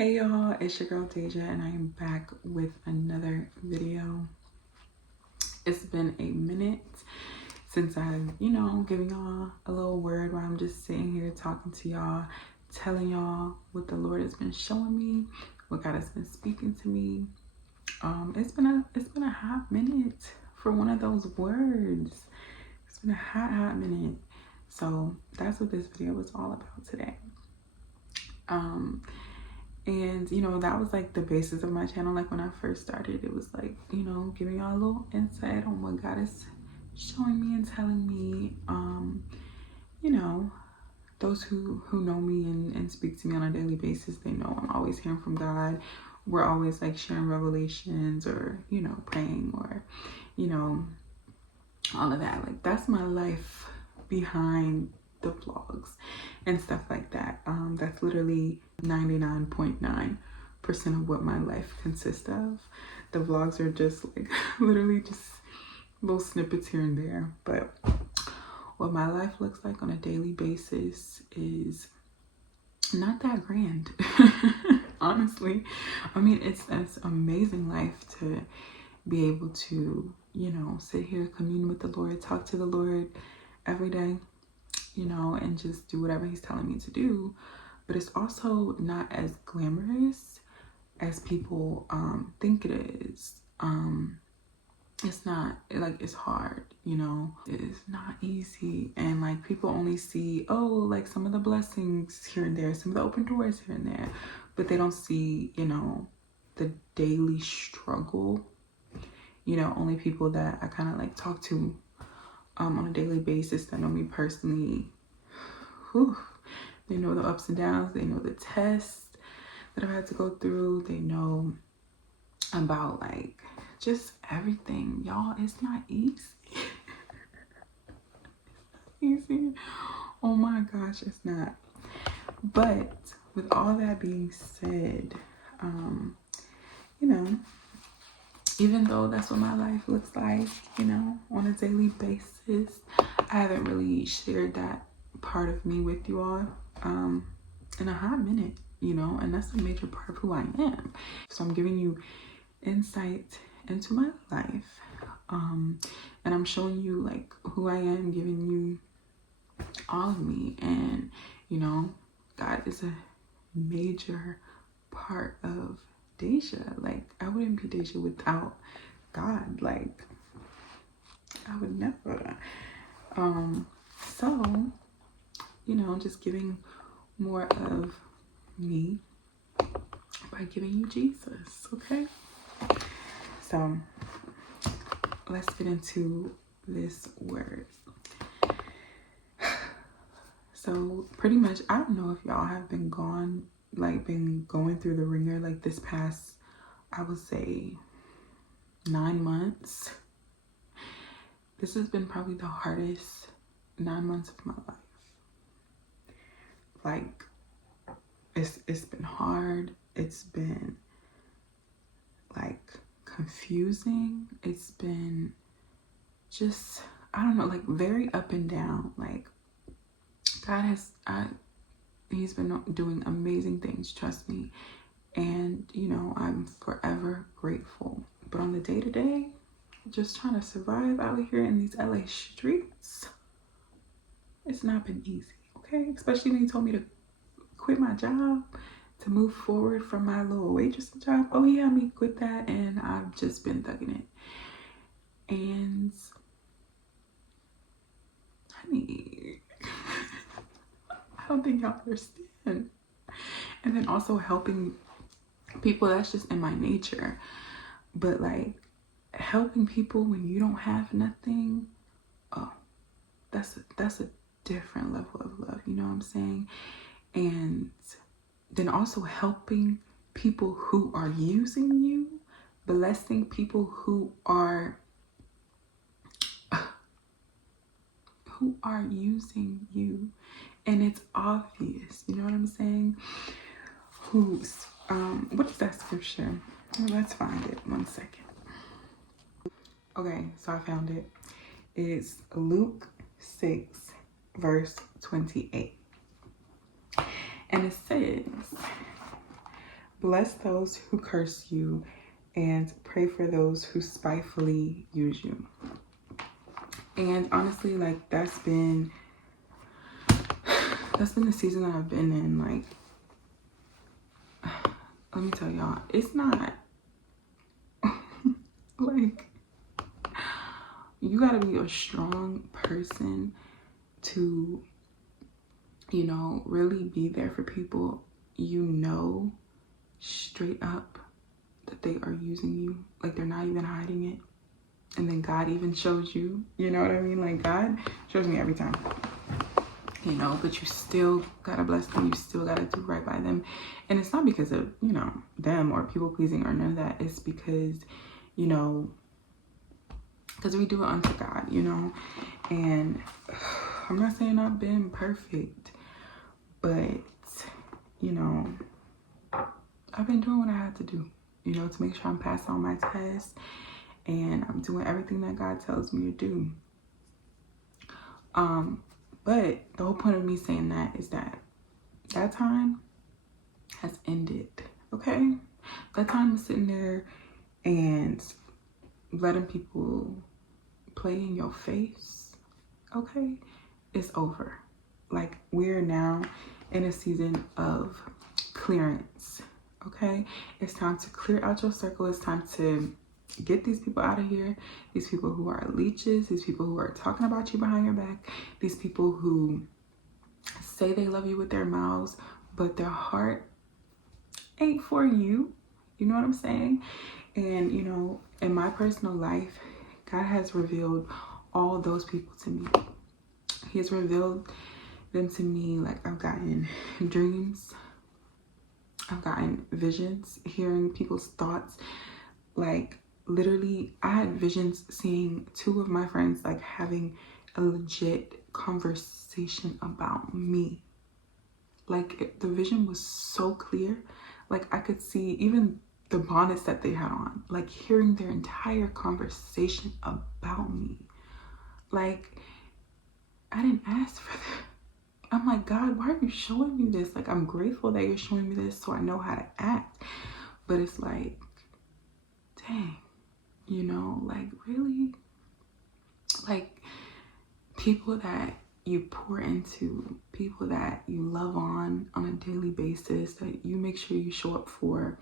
Hey y'all, it's your girl Deja and I am back with another video. It's been a minute since I've, giving y'all a little word where I'm just sitting here talking to y'all, telling y'all what the Lord has been showing me, what God has been speaking to me. It's been a hot minute for one of those words. It's been a hot minute. So that's what this video is all about today. And that was like the basis of my channel. Like when I first started, it was like, giving y'all a little insight on what God is showing me and telling me. Those who know me and speak to me on a daily basis, they know I'm always hearing from God. We're always like sharing revelations or praying or all of that. Like that's my life behind the vlogs and stuff like that. That's literally 99.9% of what my life consists of. The vlogs are just like literally just little snippets here and there, but what my life looks like on a daily basis is not that grand. Honestly, I mean, it's amazing life to be able to sit here, commune with the Lord, talk to the Lord every day, and just do whatever he's telling me to do. But it's also not as glamorous as people think it is. It's not, like, it's hard, it's not easy. And like people only see, oh, like some of the blessings here and there, some of the open doors here and there, but they don't see, the daily struggle. Only people that I kind of like talk to on a daily basis that know me personally, they know the ups and downs, they know the tests that I've had to go through, they know about like just everything. Y'all, it's not easy. Easy. Oh my gosh, it's not. But with all that being said, even though that's what my life looks like, on a daily basis, I haven't really shared that part of me with you all in a hot minute, and that's a major part of who I am. So I'm giving you insight into my life, and I'm showing you like who I am, giving you all of me. And God is a major part of Deja. Like I wouldn't be Deja without God. Like I would never. So just giving more of me by giving you Jesus. Okay, so let's get into this word. So pretty much, I don't know if y'all have been going through the ringer like this past, I would say 9 months. This has been probably the hardest 9 months of my life. Like it's been hard. It's been like confusing. It's been just, I don't know, like very up and down. Like God he's been doing amazing things, trust me. And, I'm forever grateful. But on the day-to-day, just trying to survive out here in these LA streets, it's not been easy, okay? Especially when he told me to quit my job, to move forward from my little waitress job. Oh yeah, me quit that, and I've just been thugging it. And, honey, I don't think y'all understand. And then also helping people, that's just in my nature. But like helping people when you don't have nothing, oh, that's a different level of love, you know what I'm saying? And then also helping people who are using you, blessing people who are using you, and it's obvious, you know what I'm saying? What is that scripture? Well, let's find it. 1 second. Okay, so I found it. It's Luke 6 verse 28. And it says, Bless those who curse you and pray for those who spitefully use you. And honestly, like that's been the season that I've been in. Like, let me tell y'all, it's not like, you gotta be a strong person to, you know, really be there for people, you know, straight up that they are using you. Like, they're not even hiding it. And then God even shows you, you know what I mean? Like, God shows me every time, you know, but you still gotta bless them. You still gotta do right by them. And it's not because of, you know, them or people pleasing or none of that. It's because, you know, because we do it unto God, you know. And I'm not saying I've been perfect, but, you know, I've been doing what I had to do, you know, to make sure I'm passing all my tests and I'm doing everything that God tells me to do. But the whole point of me saying that is that time has ended, okay? That time of sitting there and letting people play in your face, okay, it's over. Like, we're now in a season of clearance, okay? It's time to clear out your circle. It's time to get these people out of here. These people who are leeches, these people who are talking about you behind your back, these people who say they love you with their mouths, but their heart ain't for you. You know what I'm saying? And, you know, in my personal life, God has revealed all those people to me. He has revealed them to me. Like, I've gotten dreams, I've gotten visions, hearing people's thoughts. Like, literally, I had visions seeing two of my friends like having a legit conversation about me. Like, the vision was so clear. Like, I could see even the bonnets that they had on, like hearing their entire conversation about me. Like, I didn't ask for that. I'm like, God, why are you showing me this? Like, I'm grateful that you're showing me this so I know how to act. But it's like, dang, you know, like, really? Like, people that you pour into, people that you love on a daily basis, that you make sure you show up for,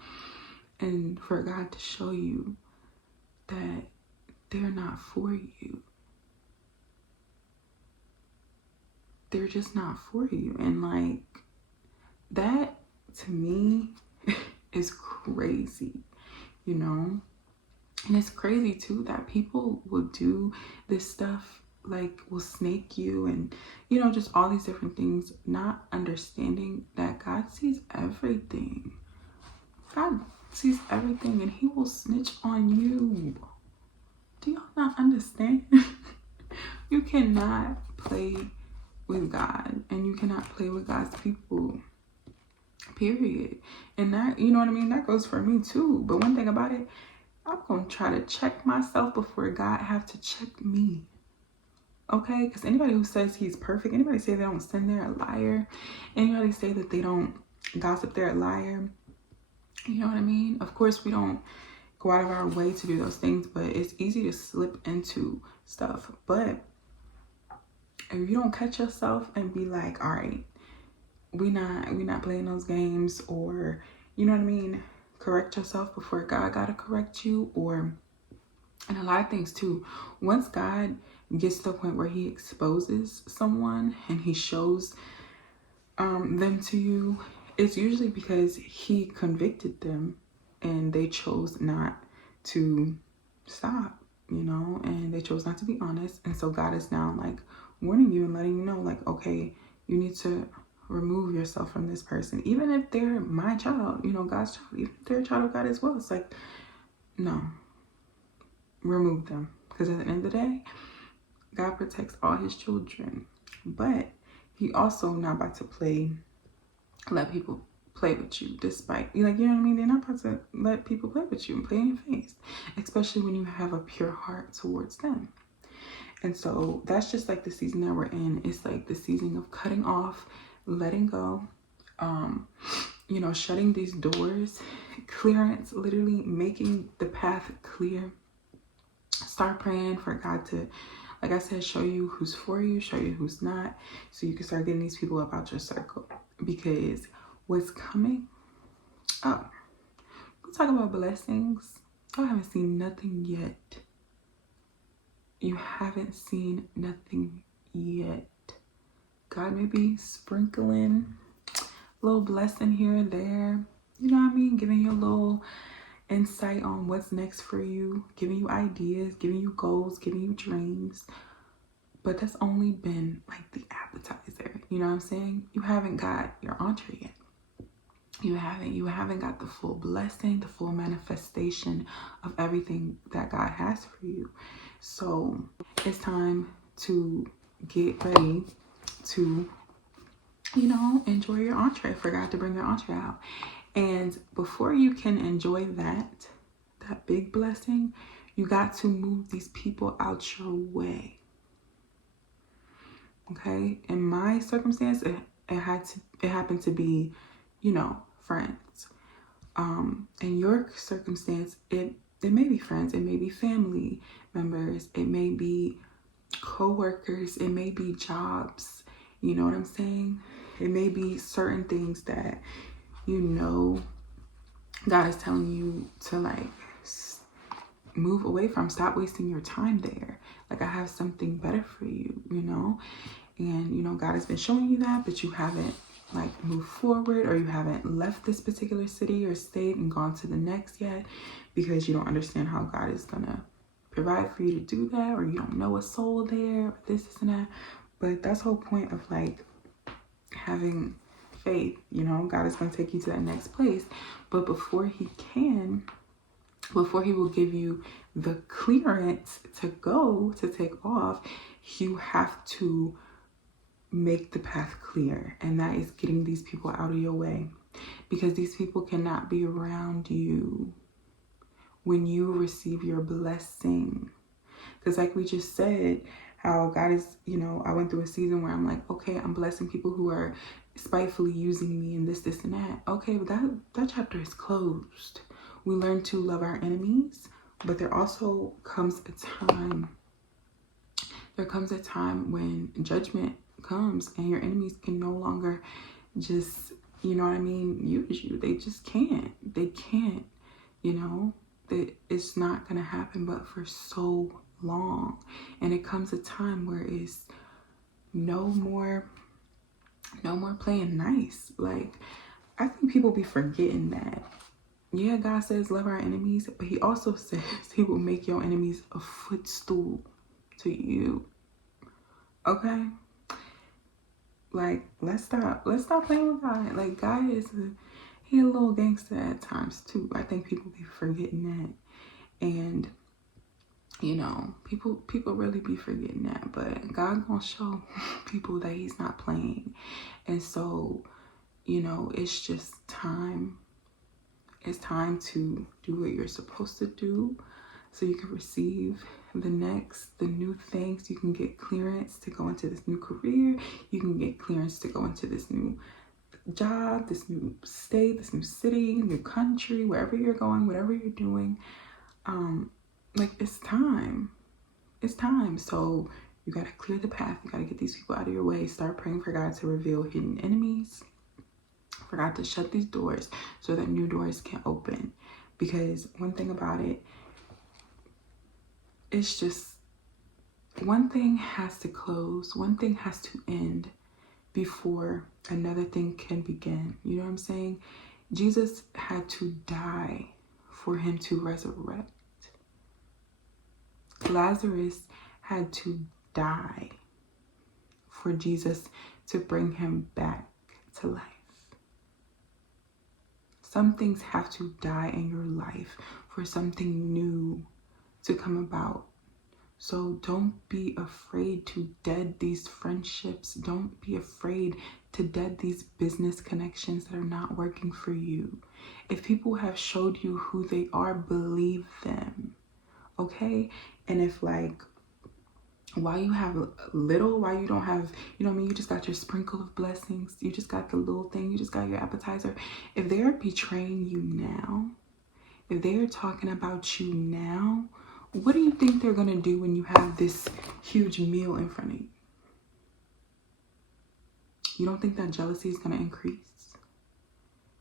and for God to show you that they're not for you. They're just not for you. And like, that to me is crazy, you know? And it's crazy too that people will do this stuff, like will snake you and, you know, just all these different things, not understanding that God sees everything. God sees everything and he will snitch on you. Do y'all not understand? You cannot play with God and you cannot play with God's people, period. And that, you know what I mean, that goes for me too. But one thing about it, I'm gonna try to check myself before God have to check me, okay? Because anybody who says he's perfect, anybody say they don't sin, they're a liar. Anybody say that they don't gossip, they're a liar. You know what I mean? Of course we don't go out of our way to do those things, but it's easy to slip into stuff. But if you don't catch yourself and be like, all right, we not playing those games, or, you know what I mean, correct yourself before God gotta correct you. Or, and a lot of things too, once God gets to the point where he exposes someone and he shows them to you, it's usually because he convicted them and they chose not to stop, you know, and they chose not to be honest. And so God is now like warning you and letting you know, like, okay, you need to remove yourself from this person. Even if they're my child, you know, God's child, even if they're a child of God as well, it's like, no, remove them. Because at the end of the day, God protects all his children. But he also not about to let people play with you, despite, like, you know what I mean? They're not about to let people play with you and play in your face, especially when you have a pure heart towards them. And so that's just like the season that we're in. It's like the season of cutting off, letting go, you know, shutting these doors, clearance, literally making the path clear. Start praying for God to, like I said, show you who's for you, show you who's not, so you can start getting these people up out your circle. Because what's coming up, we talk about blessings. I haven't seen nothing yet. You haven't seen nothing yet. God may be sprinkling a little blessing here and there. You know what I mean? Giving you a little insight on what's next for you, giving you ideas, giving you goals, giving you dreams. But that's only been like the appetizer. You know what I'm saying? You haven't got your entree yet. You haven't got the full blessing, the full manifestation of everything that God has for you. So it's time to get ready to, you know, enjoy your entree. For God to bring your entree out. And before you can enjoy that big blessing, you got to move these people out your way. Okay? In my circumstance, it happened to be, you know, friends. In your circumstance, it may be friends, it may be family members, it may be co-workers, it may be jobs. You know what I'm saying? It may be certain things that, you know, God is telling you to like move away from. Stop wasting your time there. Like, I have something better for you, you know? And, you know, God has been showing you that, but you haven't like moved forward, or you haven't left this particular city or state and gone to the next yet, because you don't understand how God is gonna provide for you to do that, or you don't know a soul there, or this and that. But that's the whole point of like having faith. You know, God is going to take you to that next place. But before he will give you the clearance to go, to take off, you have to make the path clear. And that is getting these people out of your way, because these people cannot be around you when you receive your blessing. Because like we just said, how God is, you know, I went through a season where I'm like, okay, I'm blessing people who are spitefully using me and this and that. Okay, but that chapter is closed. We learn to love our enemies, but there also comes a time. There comes a time when judgment comes and your enemies can no longer just, you know what I mean, use you. They just can't. They can't, you know. It's not going to happen but for so long. And it comes a time where it's no more playing nice. Like, I think people be forgetting that. Yeah, God says love our enemies, but he also says he will make your enemies a footstool to you. Okay? Like, let's stop playing with God. Like, God is he a little gangster at times too. I think people be forgetting that. And you know, people really be forgetting that, but God gonna show people that he's not playing. And so, you know, it's just time. It's time to do what you're supposed to do, so you can receive the new things. You can get clearance to go into this new career. You can get clearance to go into this new job, this new state, this new city, new country, wherever you're going, whatever you're doing. Like, it's time. It's time. So you got to clear the path. You got to get these people out of your way. Start praying for God to reveal hidden enemies, for God to shut these doors so that new doors can open. Because one thing about it, it's just one thing has to close. One thing has to end before another thing can begin. You know what I'm saying? Jesus had to die for him to resurrect. Lazarus had to die for Jesus to bring him back to life. Some things have to die in your life for something new to come about. So don't be afraid to dead these friendships. Don't be afraid to dead these business connections that are not working for you. If people have showed you who they are, believe them. Okay? And if like Why you have little, why you don't have, you know what I mean, you just got your sprinkle of blessings, you just got the little thing, you just got your appetizer. If they're betraying you now, if they're talking about you now, what do you think they're going to do when you have this huge meal in front of you? You don't think that jealousy is going to increase?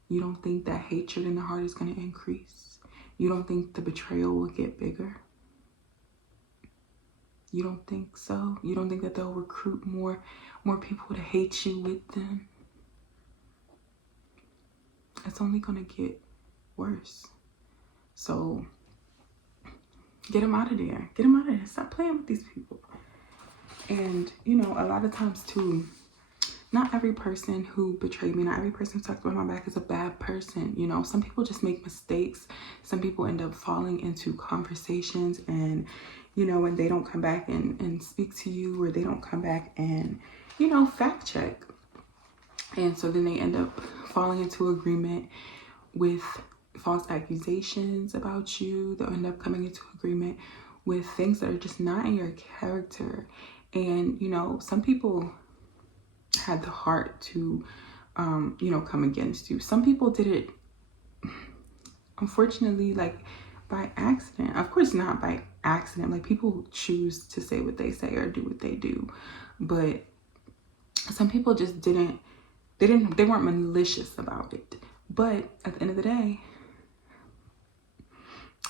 You don't think that hatred in the heart is going to increase? You don't think the betrayal will get bigger? You don't think so? You don't think that they'll recruit more people to hate you with them? It's only going to get worse. So get them out of there. Get them out of there. Stop playing with these people. And, you know, a lot of times too, not every person who betrayed me, not every person who talked behind my back is a bad person. You know, some people just make mistakes. Some people end up falling into conversations and, you know, when they don't come back and speak to you, or they don't come back and, you know, fact check. And so then they end up falling into agreement with false accusations about you. They'll end up coming into agreement with things that are just not in your character. And, you know, some people had the heart to, you know, come against you. Some people did it, unfortunately, like by accident. Of course, not by accident. Like, people choose to say what they say or do what they do. But some people just they weren't malicious about it. But at the end of the day,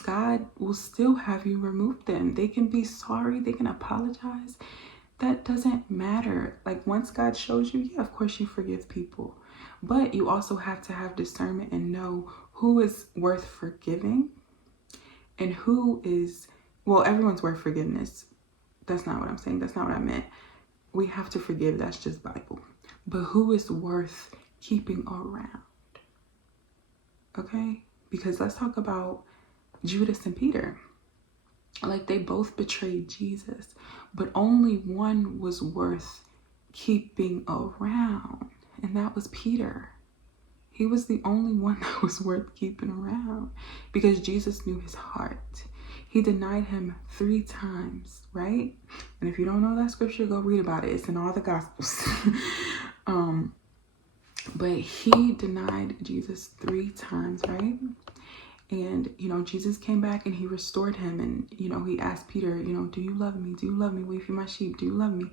God will still have you remove them. They can be sorry. They can apologize. That doesn't matter. Like, once God shows you, yeah, of course you forgive people. But you also have to have discernment and know who is worth forgiving and who is, well, everyone's worth forgiveness. That's not what I'm saying. That's not what I meant. We have to forgive. That's just Bible. But who is worth keeping around? Okay? Because let's talk about Judas and Peter. Like, they both betrayed Jesus, but only one was worth keeping around, and that was Peter. He was the only one that was worth keeping around because Jesus knew his heart. He denied him 3 times, right? And if you don't know that scripture, go read about it. It's in all the Gospels. But he denied Jesus 3 times, right? And, you know, Jesus came back and he restored him. And, you know, he asked Peter, you know, do you love me? Do you love me? Will you feed my sheep? Do you love me?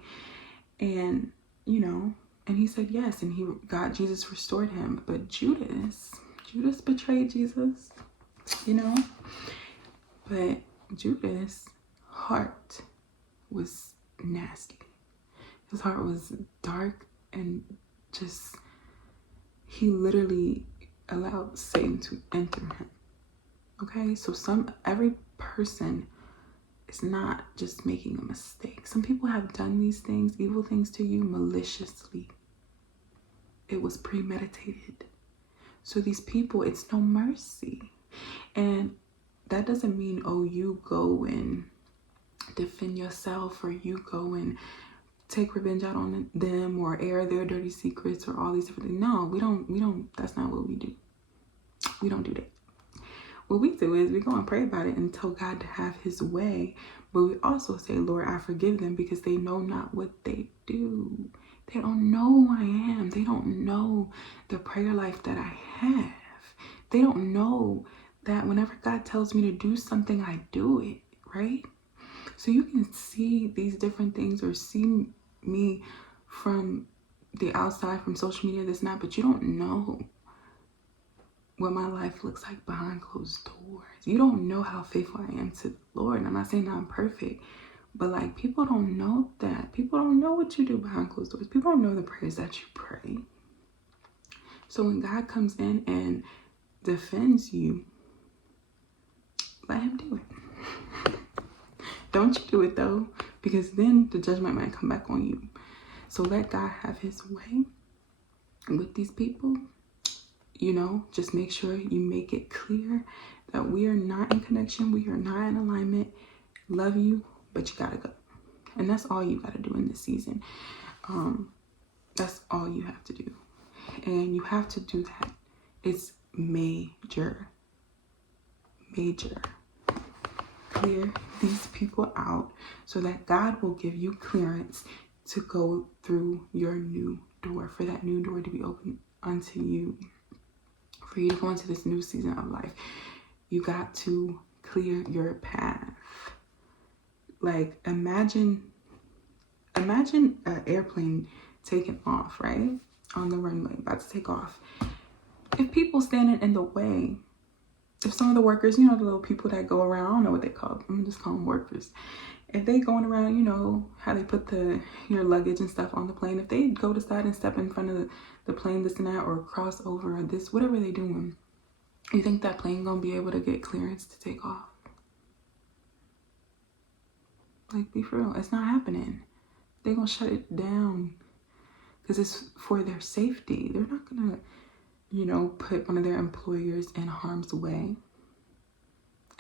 And, you know, and he said yes. And Jesus restored him. But Judas betrayed Jesus, you know. But Judas' heart was nasty. His heart was dark and just, he literally allowed Satan to enter him. Okay, so every person is not just making a mistake. Some people have done these things, evil things to you maliciously. It was premeditated. So these people, it's no mercy. And that doesn't mean, oh, you go and defend yourself, or you go and take revenge out on them, or air their dirty secrets, or all these different things. No, we don't, that's not what we do. We don't do that. What we do is we go and pray about it and tell God to have his way. But we also say, Lord, I forgive them because they know not what they do. They don't know who I am. They don't know the prayer life that I have. They don't know that whenever God tells me to do something, I do it, right? So you can see these different things or see me from the outside, from social media, this and that, but you don't know what my life looks like behind closed doors. You don't know how faithful I am to the Lord. And I'm not saying that I'm perfect, but like, people don't know that. People don't know what you do behind closed doors. People don't know the prayers that you pray. So when God comes in and defends you, let him do it. Don't you do it though, because then the judgment might come back on you. So let God have his way with these people. You know, just make sure you make it clear that we are not in connection. We are not in alignment. Love you, but you gotta go. And that's all you gotta do in this season. That's all you have to do. And you have to do that. It's major. Major. clear these people out so that God will give you clearance to go through your new door, for that new door to be open unto you, for you to go into this new season of life. You got to clear your path. Like, imagine an airplane taking off, right? On the runway, about to take off. If people standing in the way, if some of the workers, you know, the little people that go around, I don't know what they call them, I'm just calling them workers. If they going around, you know, how they put your luggage and stuff on the plane, if they go to side and step in front of the plane, this and that, or cross over, or this, whatever they doing, you think that plane gonna be able to get clearance to take off? Like, be for real, it's not happening. They gonna shut it down because it's for their safety. They're not gonna, you know, put one of their employers in harm's way.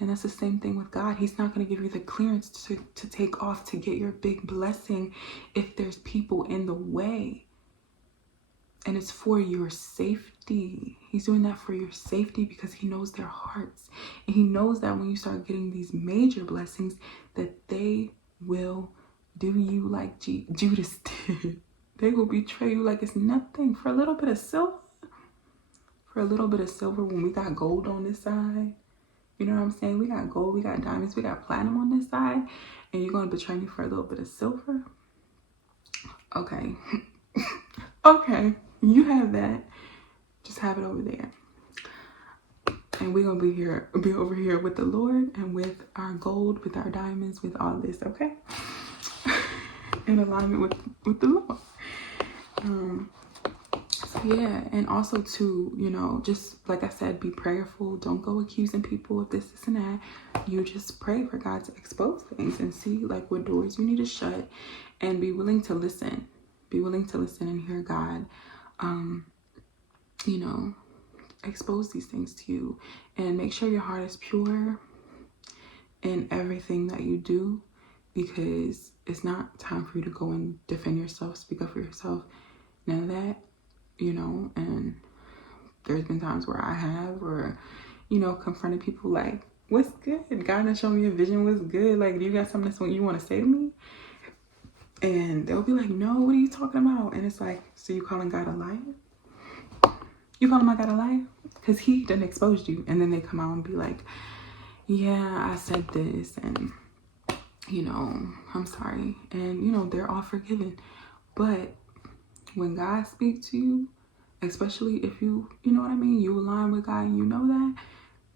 And that's the same thing with God. He's not going to give you the clearance to take off, to get your big blessing, if there's people in the way. And it's for your safety. He's doing that for your safety because he knows their hearts. And he knows that when you start getting these major blessings, that they will do you like Judas did. They will betray you like it's nothing for a little bit of silver. For a little bit of silver, when we got gold on this side. You know what I'm saying? We got gold, we got diamonds, we got platinum on this side. And you're going to betray me for a little bit of silver? Okay. Okay. You have that. Just have it over there. And we're going to be over here with the Lord and with our gold, with our diamonds, with all this, okay? In alignment with the Lord. Yeah, and also to, you know, just like I said, be prayerful. Don't go accusing people of this and that. You just pray for God to expose things and see like what doors you need to shut, and be willing to listen. Be willing to listen and hear God, you know, expose these things to you, and make sure your heart is pure in everything that you do, because it's not time for you to go and defend yourself, speak up for yourself, none of that. You know, and there's been times where I have, or, you know, confronted people like, what's good? God done showed me a vision, what's good? Like, do you got something that's what you want to say to me? And they'll be like, no, what are you talking about? And it's like, so you calling God a liar? You calling my God a liar? Because he done exposed you. And then they come out and be like, yeah, I said this, and, you know, I'm sorry. And, you know, they're all forgiven. But when God speaks to you, especially if you know what I mean, you align with God and you know that,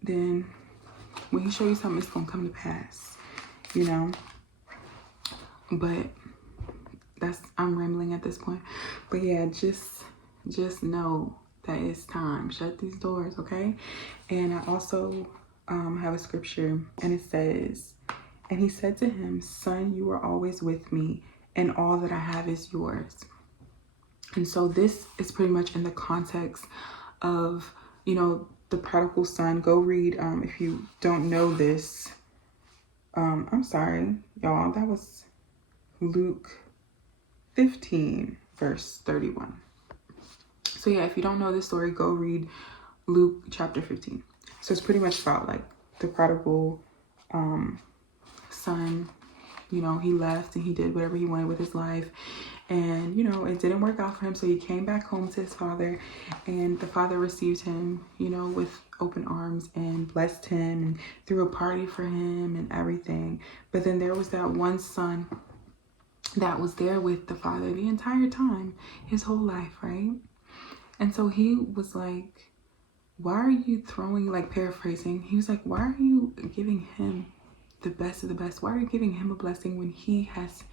then when he show you something, it's going to come to pass, you know. But I'm rambling at this point. But yeah, just know that it's time. Shut these doors, okay? And I also have a scripture, and it says, and he said to him, son, you are always with me, and all that I have is yours. And so this is pretty much in the context of, you know, the prodigal son. Go read, if you don't know this. I'm sorry, y'all. That was Luke 15, verse 31. So yeah, if you don't know this story, go read Luke chapter 15. So it's pretty much about like the prodigal son. You know, he left and he did whatever he wanted with his life. And, you know, it didn't work out for him. So he came back home to his father, and the father received him, you know, with open arms and blessed him and threw a party for him and everything. But then there was that one son that was there with the father the entire time, his whole life, right? And so he was like, why are you throwing, like paraphrasing, he was like, why are you giving him the best of the best? Why are you giving him a blessing when he has,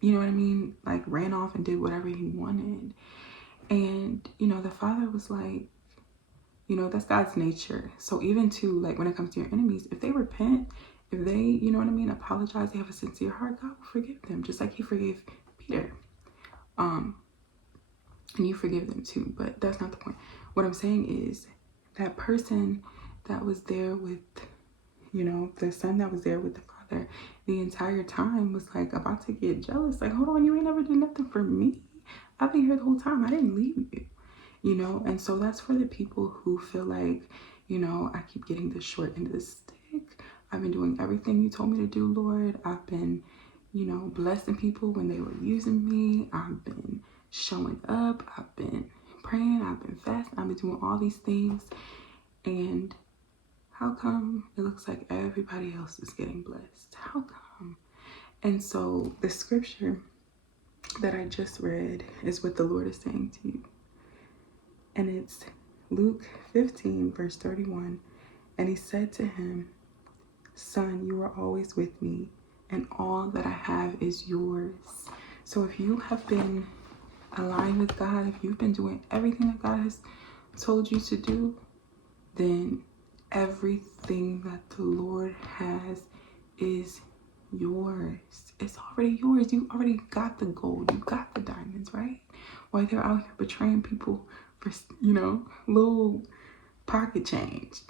you know what I mean, like ran off and did whatever he wanted? And, you know, the father was like, you know, that's God's nature. So even to, like, when it comes to your enemies, if they repent, if they, you know what I mean, apologize, they have a sincere heart, God will forgive them, just like he forgave Peter. And you forgive them too, but that's not the point. What I'm saying is that person that was there with, you know, the son that was there with the father the entire time was like about to get jealous. Like, hold on, you ain't never did nothing for me. I've been here the whole time. I didn't leave you, you know? And so that's for the people who feel like, you know, I keep getting the short end of the stick. I've been doing everything you told me to do, Lord. I've been, blessing people when they were using me. I've been showing up. I've been praying. I've been fasting. I've been doing all these things. And how come it looks like everybody else is getting blessed? How come? And so the scripture that I just read is what the Lord is saying to you. And it's Luke 15, verse 31. And he said to him, "Son, you are always with me, and all that I have is yours." So if you have been aligned with God, if you've been doing everything that God has told you to do, then everything that the Lord has is yours. It's already yours. You already got the gold. You got the diamonds, right? While they're out here betraying people for, little pocket change.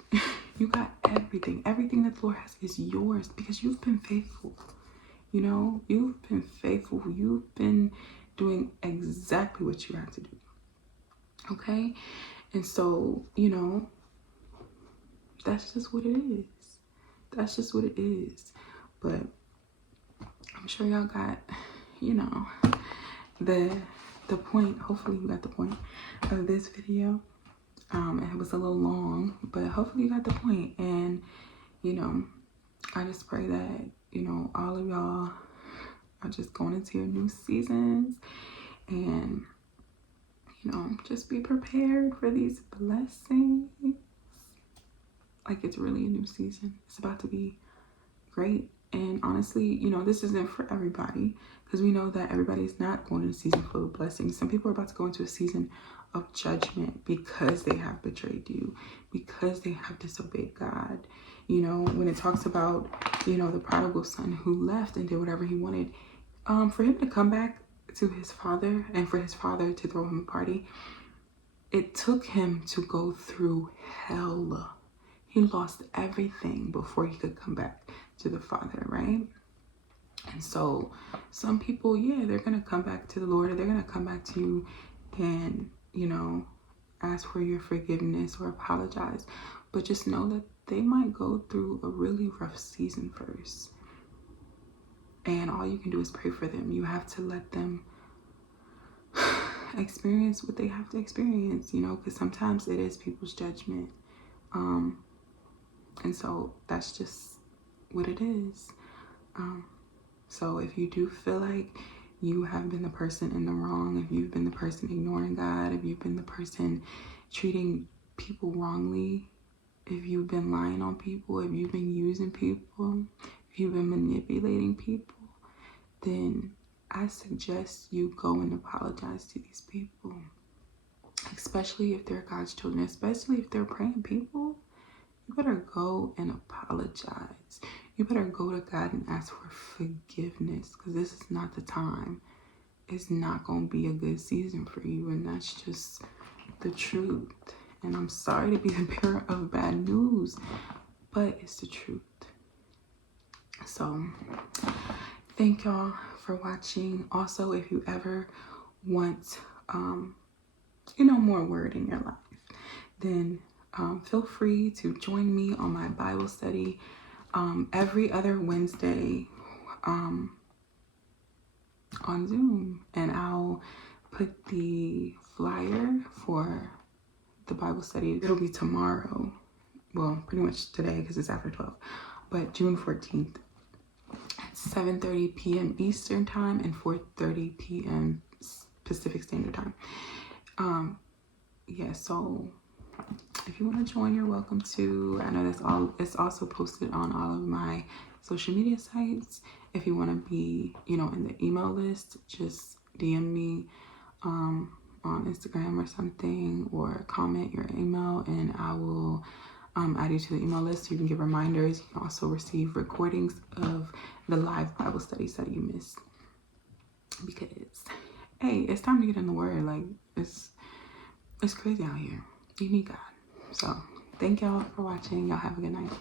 You got everything. Everything that the Lord has is yours because you've been faithful. You've been faithful. You've been doing exactly what you had to do. Okay? And so, that's just what it is. That's just what it is. But I'm sure y'all got, the point. Hopefully you got the point of this video. It was a little long, but hopefully you got the point. And, I just pray that, all of y'all are just going into your new seasons and, just be prepared for these blessings. Like, it's really a new season. It's about to be great. And honestly, this isn't for everybody because we know that everybody's not going into a season full of blessings. Some people are about to go into a season of judgment because they have betrayed you, because they have disobeyed God. When it talks about, the prodigal son who left and did whatever he wanted, for him to come back to his father and for his father to throw him a party, it took him to go through hell. He lost everything before he could come back to the Father, right? And so some people, they're going to come back to the Lord, or they're going to come back to you and, ask for your forgiveness or apologize. But just know that they might go through a really rough season first. And all you can do is pray for them. You have to let them experience what they have to experience, because sometimes it is people's judgment. And so that's just what it is. So if you do feel like you have been the person in the wrong, if you've been the person ignoring God, if you've been the person treating people wrongly, if you've been lying on people, if you've been using people, if you've been manipulating people, then I suggest you go and apologize to these people. Especially if they're God's children, especially if they're praying people. You better go and apologize. You better go to God and ask for forgiveness because this is not the time. It's not going to be a good season for you, and that's just the truth. And I'm sorry to be the bearer of bad news, but it's the truth. So thank y'all for watching. Also, if you ever want, more word in your life, then feel free to join me on my Bible study every other Wednesday on Zoom. And I'll put the flyer for the Bible study. It'll be tomorrow. Well, pretty much today because it's after 12. But June 14th at 7:30 p.m. Eastern Time and 4:30 p.m. Pacific Standard Time. So if you want to join, you're welcome to. I know it's also posted on all of my social media sites. If you want to be, in the email list, just DM me on Instagram or something, or comment your email, and I will add you to the email list so you can get reminders. You can also receive recordings of the live Bible studies that you missed. Because, hey, it's time to get in the Word. Like, it's crazy out here. You need God. So thank y'all for watching. Y'all have a good night.